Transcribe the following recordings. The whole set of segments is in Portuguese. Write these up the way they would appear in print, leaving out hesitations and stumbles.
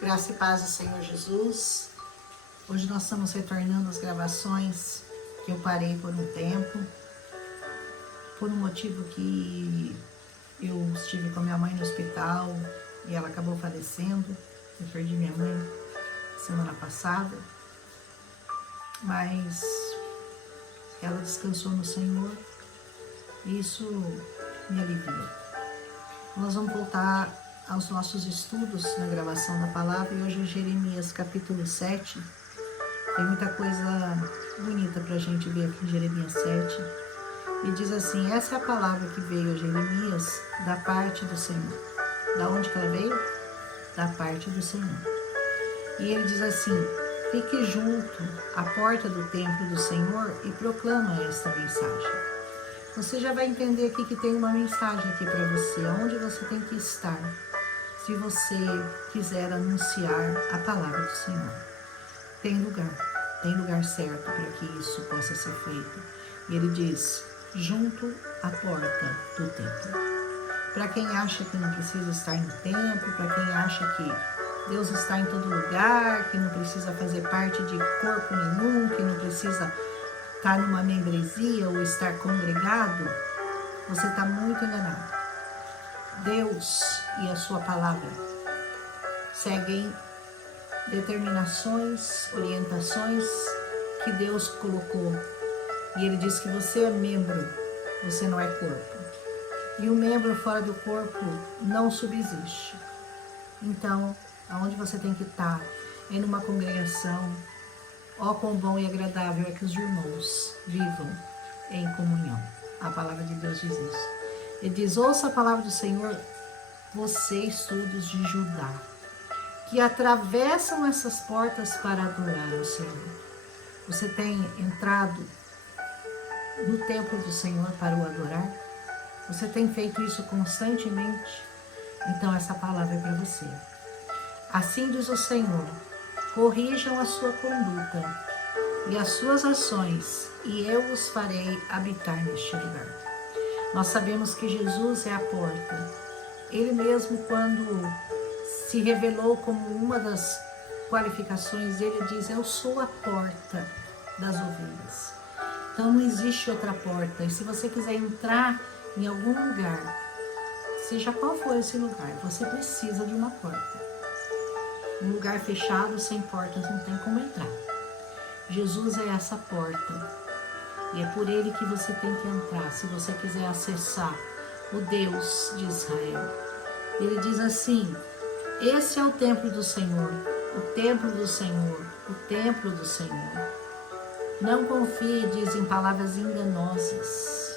Graça e paz do Senhor Jesus. Hoje nós estamos retornando as gravações que eu parei por um tempo, por um motivo que eu estive com a minha mãe no hospital e ela acabou falecendo. Eu perdi minha mãe semana passada, mas ela descansou no Senhor e isso me alivia. Nós vamos voltar aos nossos estudos na gravação da palavra e hoje é Jeremias capítulo 7. Tem muita coisa bonita para a gente ver aqui em Jeremias 7. E diz assim: essa é a palavra que veio a Jeremias da parte do Senhor. Da onde que ela veio? Da parte do Senhor. E ele diz assim: fique junto à porta do templo do Senhor e proclama esta mensagem. Você já vai entender aqui que tem uma mensagem aqui para você, onde você tem que estar, se você quiser anunciar a palavra do Senhor. Tem lugar certo para que isso possa ser feito. E ele diz, junto à porta do templo. Para quem acha que não precisa estar no templo, para quem acha que Deus está em todo lugar, que não precisa fazer parte de corpo nenhum, que não precisa estar numa membresia ou estar congregado, você está muito enganado. Deus e a sua palavra seguem determinações, orientações que Deus colocou. E ele diz que você é membro, você não é corpo. E o membro fora do corpo não subsiste. Então, aonde você tem que estar é numa congregação. Ó, quão bom e agradável é que os irmãos vivam em comunhão. A palavra de Deus diz isso. Ele diz, ouça a palavra do Senhor, vocês todos de Judá, que atravessam essas portas para adorar o Senhor. Você tem entrado no templo do Senhor para o adorar? Você tem feito isso constantemente? Então essa palavra é para você. Assim diz o Senhor, corrijam a sua conduta e as suas ações, e eu os farei habitar neste lugar. Nós sabemos que Jesus é a porta. Ele mesmo, quando se revelou como uma das qualificações, ele diz, eu sou a porta das ovelhas. Então não existe outra porta. E se você quiser entrar em algum lugar, seja qual for esse lugar, você precisa de uma porta. Um lugar fechado, sem portas, não tem como entrar. Jesus é essa porta. E é por ele que você tem que entrar, se você quiser acessar o Deus de Israel. Ele diz assim, esse é o templo do Senhor, o templo do Senhor, o templo do Senhor. Não confie, diz, em palavras enganosas.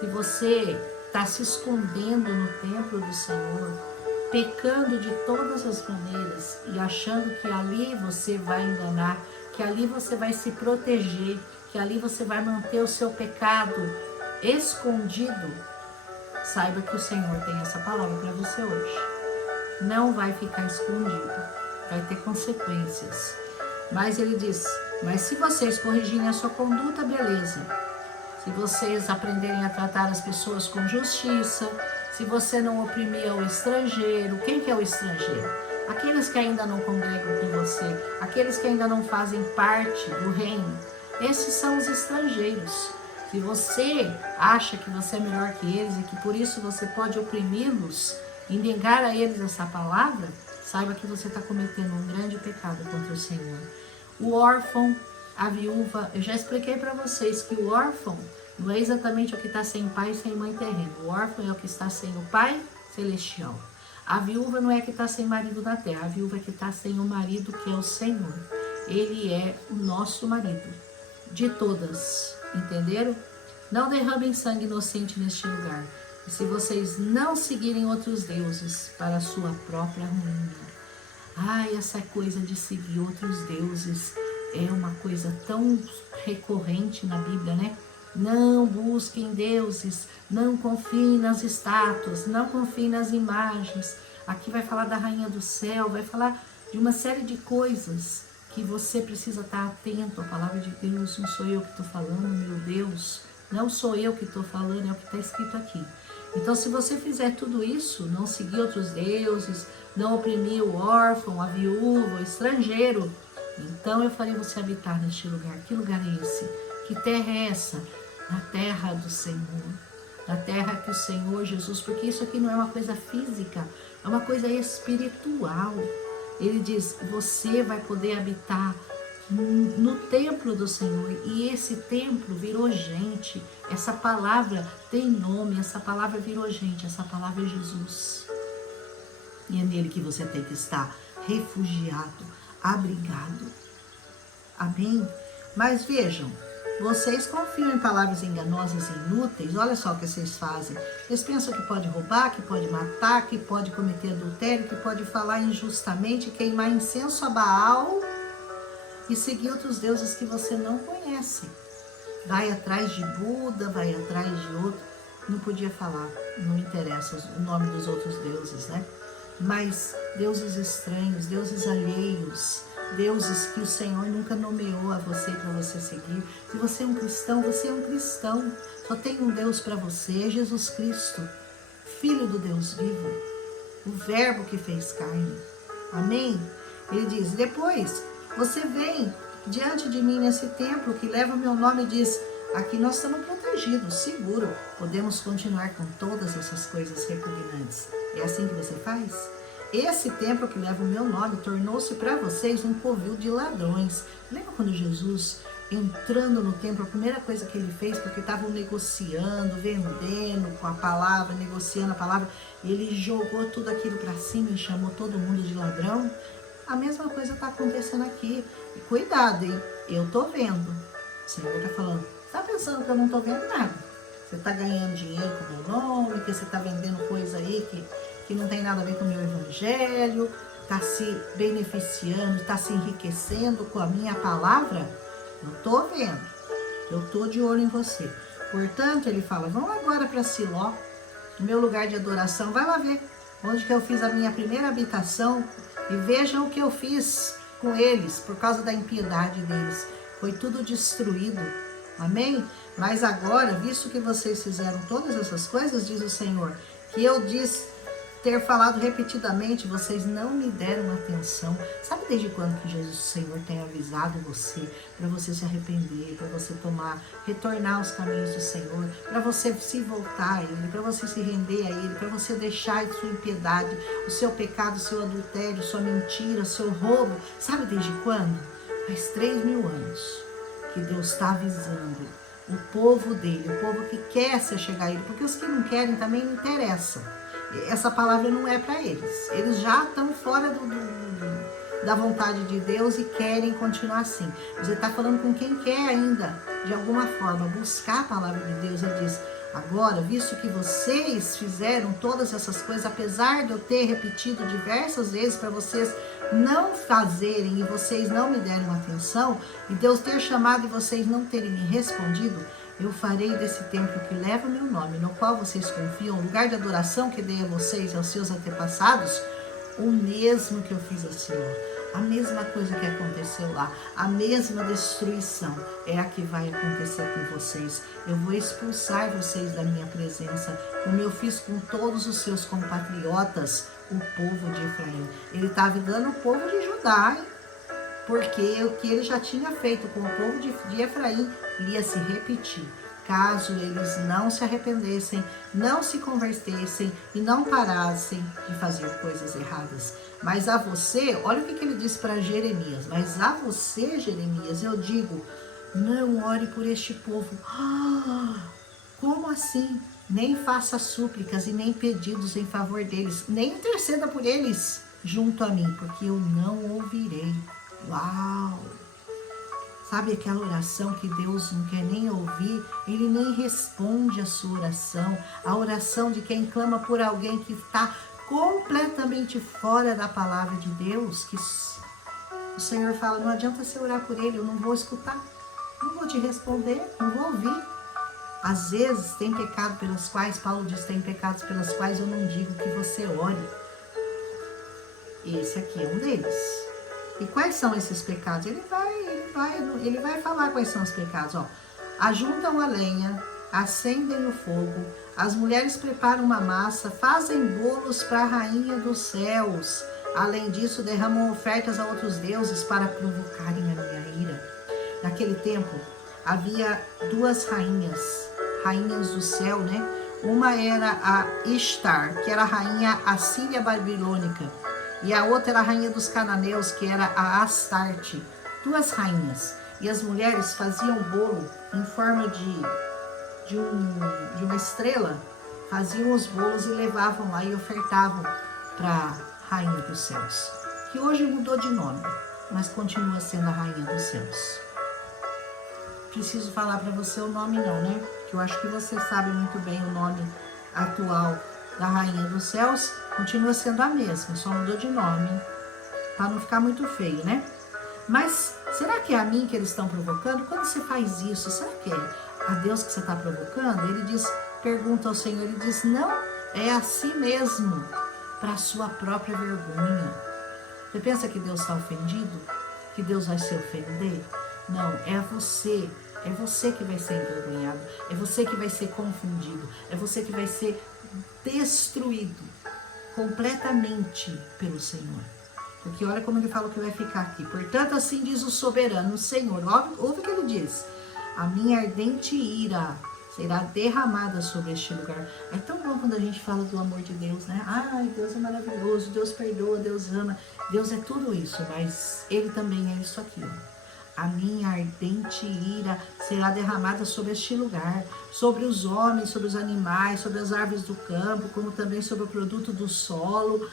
Se você está se escondendo no templo do Senhor, pecando de todas as maneiras e achando que ali você vai enganar, que ali você vai se proteger, que ali você vai manter o seu pecado escondido, saiba que o Senhor tem essa palavra para você hoje. Não vai ficar escondido, vai ter consequências. Mas ele diz, mas se vocês corrigirem a sua conduta, beleza. Se vocês aprenderem a tratar as pessoas com justiça, se você não oprimir o estrangeiro, quem que é o estrangeiro? Aqueles que ainda não congregam com você, aqueles que ainda não fazem parte do reino, esses são os estrangeiros. Se você acha que você é melhor que eles e que por isso você pode oprimi-los e negar a eles essa palavra, saiba que você está cometendo um grande pecado contra o Senhor. O órfão, a viúva, eu já expliquei para vocês que o órfão não é exatamente o que está sem pai e sem mãe terreno. O órfão é o que está sem o pai celestial. A viúva não é que está sem marido na terra. A viúva é que está sem o marido, que é o Senhor. Ele é o nosso marido. De todas. Entenderam? Não derramem sangue inocente neste lugar. E se vocês não seguirem outros deuses para a sua própria ruína. Ai, essa coisa de seguir outros deuses é uma coisa tão recorrente na Bíblia, né? Não busquem deuses, não confiem nas estátuas, não confiem nas imagens. Aqui vai falar da rainha do céu, vai falar de uma série de coisas que você precisa estar atento à palavra de Deus. Não sou eu que estou falando, meu Deus. Não sou eu que estou falando, é o que está escrito aqui. Então, se você fizer tudo isso, não seguir outros deuses, não oprimir o órfão, a viúva, o estrangeiro, então eu farei você habitar neste lugar. Que lugar é esse? Que terra é essa? Na terra do Senhor. Na terra que o Senhor Jesus, porque isso aqui não é uma coisa física, é uma coisa espiritual. Ele diz, você vai poder habitar no templo do Senhor, e esse templo virou gente. Essa palavra tem nome, essa palavra virou gente, essa palavra é Jesus. E é nele que você tem que estar refugiado, abrigado. Amém? Mas vejam, vocês confiam em palavras enganosas e inúteis. Olha só o que vocês fazem. Vocês pensam que pode roubar, que pode matar, que pode cometer adultério, que pode falar injustamente, queimar incenso a Baal e seguir outros deuses que você não conhece. Vai atrás de Buda, vai atrás de outro. Não podia falar, não me interessa o nome dos outros deuses, né? Mas deuses estranhos, deuses alheios, deuses que o Senhor nunca nomeou a você para você seguir. Se você é um cristão, você é um cristão. Só tem um Deus para você, é Jesus Cristo, Filho do Deus vivo, o Verbo que fez carne. Amém? Ele diz, depois você vem diante de mim nesse templo que leva o meu nome e diz, aqui nós estamos protegidos, seguro, podemos continuar com todas essas coisas repugnantes. É assim que você faz? Esse templo que leva o meu nome tornou-se para vocês um covil de ladrões. Lembra quando Jesus, entrando no templo, a primeira coisa que ele fez, porque estavam negociando, vendendo com a palavra, negociando a palavra, ele jogou tudo aquilo para cima e chamou todo mundo de ladrão? A mesma coisa está acontecendo aqui. E cuidado, hein? Eu estou vendo. O Senhor está falando, está pensando que eu não estou vendo nada? Você está ganhando dinheiro com o meu nome, que você está vendendo coisa aí que não tem nada a ver com o meu evangelho, está se beneficiando, está se enriquecendo com a minha palavra? Eu estou vendo. Eu estou de olho em você. Portanto, ele fala, vão agora para Siló, no meu lugar de adoração, vai lá ver onde que eu fiz a minha primeira habitação, e vejam o que eu fiz com eles, por causa da impiedade deles. Foi tudo destruído. Amém? Mas agora, visto que vocês fizeram todas essas coisas, diz o Senhor, que eu disse ter falado repetidamente, vocês não me deram atenção. Sabe desde quando que Jesus, o Senhor, tem avisado você, para você se arrepender, para você retornar aos caminhos do Senhor, para você se voltar a Ele, para você se render a Ele, para você deixar a sua impiedade, o seu pecado, o seu adultério, sua mentira, o seu roubo. Sabe desde quando? Faz 3.000 anos que Deus está avisando o povo dele, o povo que quer se chegar a Ele, porque os que não querem também não interessam. Essa palavra não é para eles. Eles já estão fora da vontade de Deus e querem continuar assim. Mas ele está falando com quem quer ainda, de alguma forma, buscar a palavra de Deus. Ele diz, agora, visto que vocês fizeram todas essas coisas, apesar de eu ter repetido diversas vezes para vocês não fazerem e vocês não me deram atenção, e Deus ter chamado e vocês não terem me respondido, eu farei desse templo que leva o meu nome, no qual vocês confiam, o lugar de adoração que dei a vocês e aos seus antepassados, o mesmo que eu fiz a Siló. A mesma coisa que aconteceu lá, a mesma destruição é a que vai acontecer com vocês. Eu vou expulsar vocês da minha presença, como eu fiz com todos os seus compatriotas, o povo de Efraim. Ele está avisando o povo de Judá, hein? Porque o que ele já tinha feito com o povo de Efraim ia se repetir, caso eles não se arrependessem, não se convertessem e não parassem de fazer coisas erradas. Mas a você, olha o que ele disse para Jeremias, mas a você, Jeremias, eu digo, não ore por este povo. Como assim? Nem faça súplicas e nem pedidos em favor deles, nem interceda por eles junto a mim, porque eu não ouvirei. Uau! Sabe aquela oração que Deus não quer nem ouvir? Ele nem responde a sua oração. A oração de quem clama por alguém que está completamente fora da palavra de Deus. Que o Senhor fala, não adianta você orar por ele, eu não vou escutar. Não vou te responder, não vou ouvir. Às vezes tem pecado pelos quais, Paulo diz, tem pecados pelos quais eu não digo que você ore. Esse aqui é um deles. E quais são esses pecados? Ele vai falar quais são os pecados. Ó. Ajuntam a lenha, acendem o fogo, As mulheres preparam uma massa, fazem bolos para a rainha dos céus. Além disso, derramam ofertas a outros deuses para provocarem a minha ira. Naquele tempo, havia duas rainhas do céu, né? Uma era a Ishtar, que era a rainha assíria babilônica, e a outra era a rainha dos cananeus, que era a Astarte. Duas rainhas. E as mulheres faziam bolo em forma de uma estrela, faziam os bolos e levavam lá e ofertavam para a rainha dos céus, que hoje mudou de nome, mas continua sendo a rainha dos céus. Preciso falar para você o nome não, né? Que eu acho que você sabe muito bem o nome atual da rainha dos céus, continua sendo a mesma, só mudou de nome, para não ficar muito feio, né? Mas será que é a mim que eles estão provocando? Quando você faz isso, será que é a Deus que você está provocando? Ele diz, pergunta ao Senhor, ele diz, não, é a si mesmo, para a sua própria vergonha. Você pensa que Deus está ofendido? Que Deus vai se ofender? Não, é você que vai ser envergonhado, é você que vai ser confundido, é você que vai ser destruído completamente pelo Senhor. Porque olha como ele fala que vai ficar aqui. Portanto, assim diz o soberano, o Senhor. Ouve o que ele diz. A minha ardente ira será derramada sobre este lugar. É tão bom quando a gente fala do amor de Deus, né? Ai, Deus é maravilhoso, Deus perdoa, Deus ama. Deus é tudo isso, mas Ele também é isso aqui, ó. A minha ardente ira será derramada sobre este lugar, sobre os homens, sobre os animais, sobre as árvores do campo, como também sobre o produto do solo.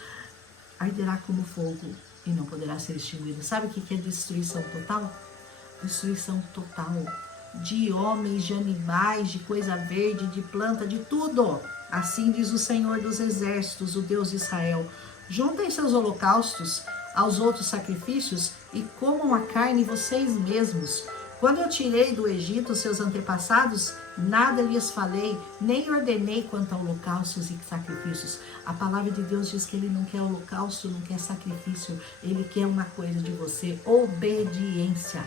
Arderá como fogo e não poderá ser extinguido. Sabe o que é destruição total? Destruição total de homens, de animais, de coisa verde, de planta, de tudo. Assim diz o Senhor dos Exércitos, o Deus de Israel. Juntem seus holocaustos aos outros sacrifícios e comam a carne vocês mesmos. Quando eu tirei do Egito seus antepassados, nada lhes falei, nem ordenei quanto a holocaustos e sacrifícios. A palavra de Deus diz que Ele não quer holocausto, não quer sacrifício. Ele quer uma coisa de você, obediência.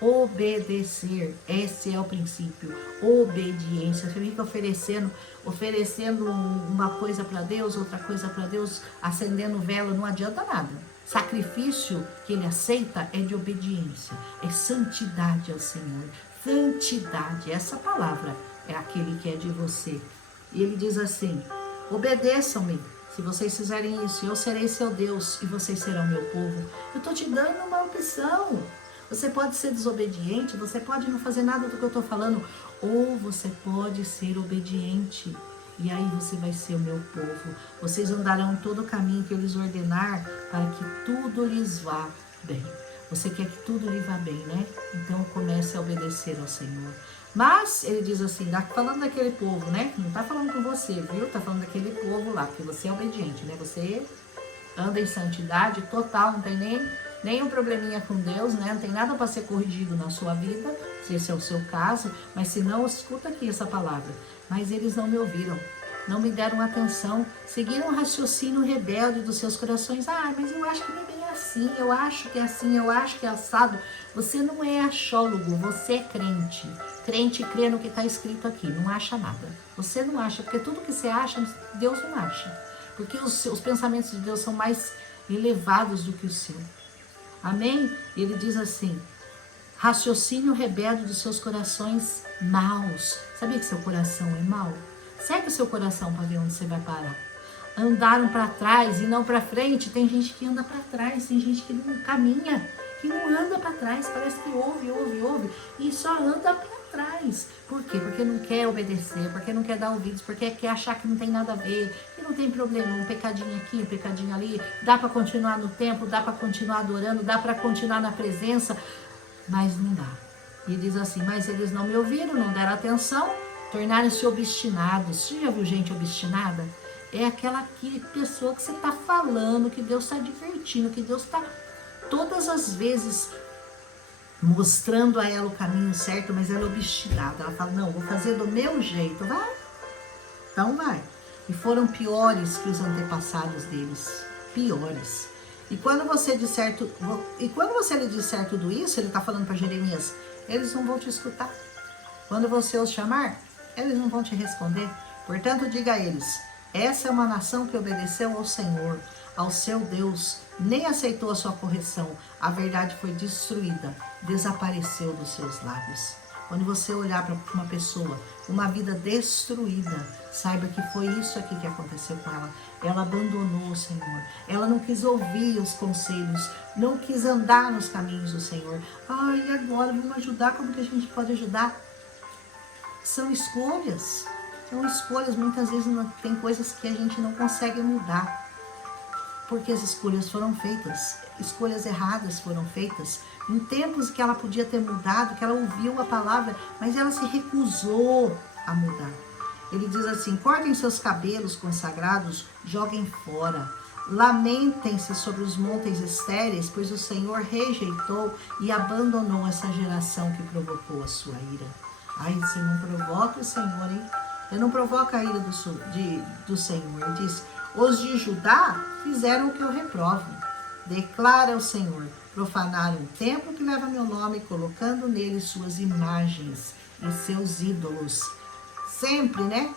Obedecer, esse é o princípio, obediência. Você fica oferecendo uma coisa para Deus, outra coisa para Deus, acendendo vela, não adianta nada. Sacrifício que Ele aceita é de obediência, é santidade ao Senhor. Santidade, essa palavra é aquele que é de você. E Ele diz assim, obedeçam-me. Se vocês fizerem isso, eu serei seu Deus e vocês serão meu povo. Eu estou te dando uma opção. Você pode ser desobediente, você pode não fazer nada do que eu estou falando, ou você pode ser obediente. E aí você vai ser o meu povo. Vocês andarão todo o caminho que eu lhes ordenar para que tudo lhes vá bem. Você quer que tudo lhe vá bem, né? Então comece a obedecer ao Senhor. Mas ele diz assim, falando daquele povo, né? Não está falando com você, viu? Está falando daquele povo lá, porque você é obediente, né? Você anda em santidade total, não tem nenhum probleminha com Deus, né? Não tem nada para ser corrigido na sua vida, se esse é o seu caso, mas se não, escuta aqui essa palavra. Mas eles não me ouviram, não me deram atenção, seguiram o raciocínio rebelde dos seus corações. Ah, mas eu acho que não é bem assim, eu acho que é assim, eu acho que é assado. Você não é achólogo, você é crente. Crente crê no que está escrito aqui, não acha nada. Você não acha, porque tudo que você acha, Deus não acha. Porque os pensamentos de Deus são mais elevados do que o seu. Amém? Ele diz assim, raciocínio rebelde dos seus corações maus. Sabia que seu coração é mau? Segue o seu coração para ver onde você vai parar. Andaram para trás e não para frente. Tem gente que anda para trás, tem gente que não caminha, que não anda para trás. Parece que ouve e só anda para trás. Por quê? Porque não quer obedecer, porque não quer dar ouvidos, porque quer achar que não tem nada a ver, que não tem problema, um pecadinho aqui, um pecadinho ali, dá para continuar no templo, dá para continuar adorando, dá para continuar na presença, mas não dá. E diz assim, mas eles não me ouviram, não deram atenção, tornaram-se obstinados. Você já viu gente obstinada? É aquela pessoa que você está falando, que Deus está divertindo, que Deus está todas as vezes mostrando a ela o caminho certo, mas ela é obstinada. Ela fala, não, vou fazer do meu jeito. Vai? Então vai. E foram piores que os antepassados deles. Piores. E quando você lhe disser tudo isso, ele está falando para Jeremias, eles não vão te escutar. Quando você os chamar, eles não vão te responder. Portanto, diga a eles: essa é uma nação que obedeceu ao Senhor, ao seu Deus, nem aceitou a sua correção. A verdade foi destruída, desapareceu dos seus lábios. Quando você olhar para uma pessoa, uma vida destruída, saiba que foi isso aqui que aconteceu com ela. Ela abandonou o Senhor. Ela não quis ouvir os conselhos, não quis andar nos caminhos do Senhor. E agora vamos ajudar? Como que a gente pode ajudar? São escolhas. São escolhas. Muitas vezes tem coisas que a gente não consegue mudar, porque as escolhas foram feitas. Escolhas erradas foram feitas em tempos que ela podia ter mudado, que ela ouviu a palavra, mas ela se recusou a mudar. Ele diz assim: cortem seus cabelos consagrados, joguem fora. Lamentem-se sobre os montes estéreis, pois o Senhor rejeitou e abandonou essa geração que provocou a sua ira. Você não provoca o Senhor, hein? Você não provoca a ira do Senhor. Ele diz: os de Judá fizeram o que eu reprovo. Declara o Senhor: profanaram o templo que leva meu nome, colocando nele suas imagens e seus ídolos. Sempre, né?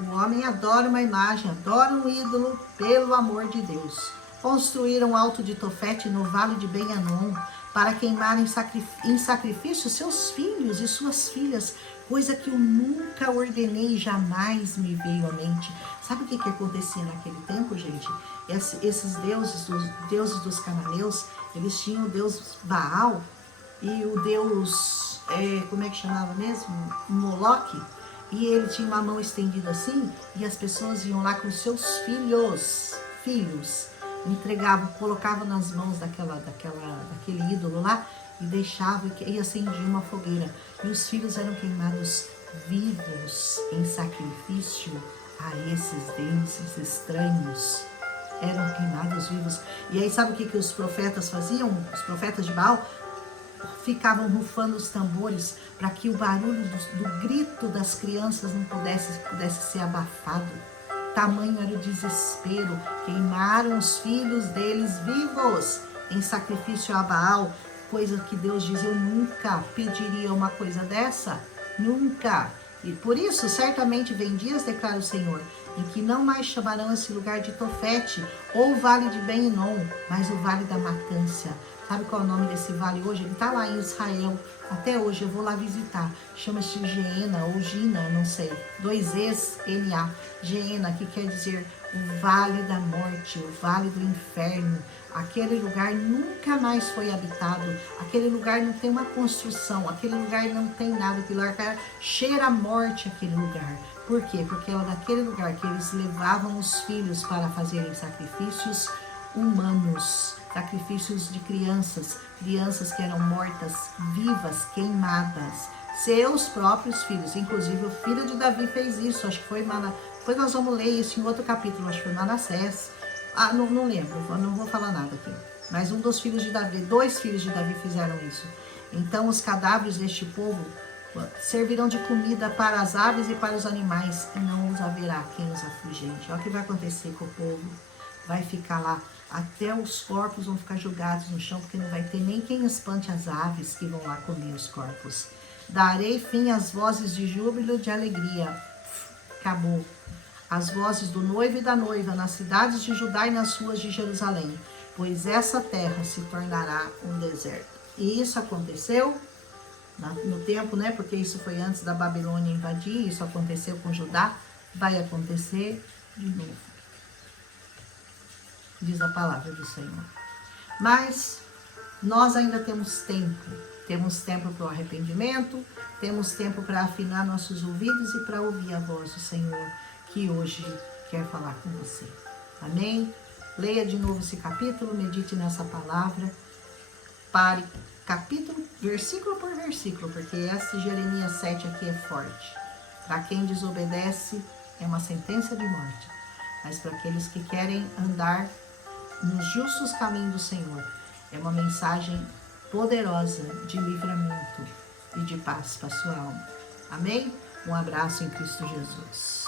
O homem adora uma imagem, adora um ídolo, pelo amor de Deus. Construíram um alto de Tofete no vale de Ben-Anom, para queimar em sacrifício seus filhos e suas filhas, coisa que eu nunca ordenei e jamais me veio à mente. Sabe o que acontecia naquele tempo, gente? Esses deuses dos cananeus, eles tinham o deus Baal e o deus, como é que chamava mesmo? Moloque. E ele tinha uma mão estendida assim, e as pessoas iam lá com seus filhos, entregavam, colocavam nas mãos daquele ídolo lá, e deixavam e acendiam uma fogueira. E os filhos eram queimados vivos em sacrifício a esses deuses estranhos. Eram queimados vivos. E aí sabe o que os profetas faziam? Os profetas de Baal ficavam rufando os tambores para que o barulho do grito das crianças não pudesse ser abafado. Tamanho era o desespero. Queimaram os filhos deles vivos em sacrifício a Baal, coisa que Deus diz: eu nunca pediria uma coisa dessa, nunca. E por isso, certamente vem dias, declara o Senhor, em que não mais chamarão esse lugar de Tofete ou Vale de Ben-Hinom, mas o Vale da Matança. Sabe qual é o nome desse vale hoje? Ele está lá em Israel. Até hoje eu vou lá visitar. Chama-se Geena ou Gina, não sei. 2 E's, N-A. Geena, que quer dizer o Vale da Morte, o Vale do Inferno. Aquele lugar nunca mais foi habitado. Aquele lugar não tem uma construção. Aquele lugar não tem nada. Aquele lugar cheira a morte, aquele lugar. Por quê? Porque era daquele lugar que eles levavam os filhos para fazerem sacrifícios humanos. Sacrifícios de crianças que eram mortas, vivas, queimadas. Seus próprios filhos. Inclusive o filho de Davi fez isso. Acho que foi depois nós vamos ler isso em outro capítulo. Acho que foi Manassés. Não lembro, não vou falar nada aqui. Mas um dos filhos de Davi, 2 filhos de Davi fizeram isso. Então os cadáveres deste povo servirão de comida para as aves e para os animais, e não os haverá quem os afligente. Olha o que vai acontecer com o povo. Vai ficar lá, até os corpos vão ficar jogados no chão, porque não vai ter nem quem espante as aves que vão lá comer os corpos. Darei fim às vozes de júbilo e de alegria. Acabou. As vozes do noivo e da noiva nas cidades de Judá e nas ruas de Jerusalém, pois essa terra se tornará um deserto. E isso aconteceu no tempo, né? Porque isso foi antes da Babilônia invadir, isso aconteceu com Judá, vai acontecer de novo. Diz a palavra do Senhor. Mas nós ainda temos tempo para o arrependimento, temos tempo para afinar nossos ouvidos e para ouvir a voz do Senhor, que hoje quer falar com você. Amém? Leia de novo esse capítulo, medite nessa palavra, pare capítulo, versículo por versículo, porque esse Jeremias 7 aqui é forte. Para quem desobedece, é uma sentença de morte, mas para aqueles que querem andar nos justos caminhos do Senhor, é uma mensagem poderosa de livramento e de paz para a sua alma. Amém? Um abraço em Cristo Jesus.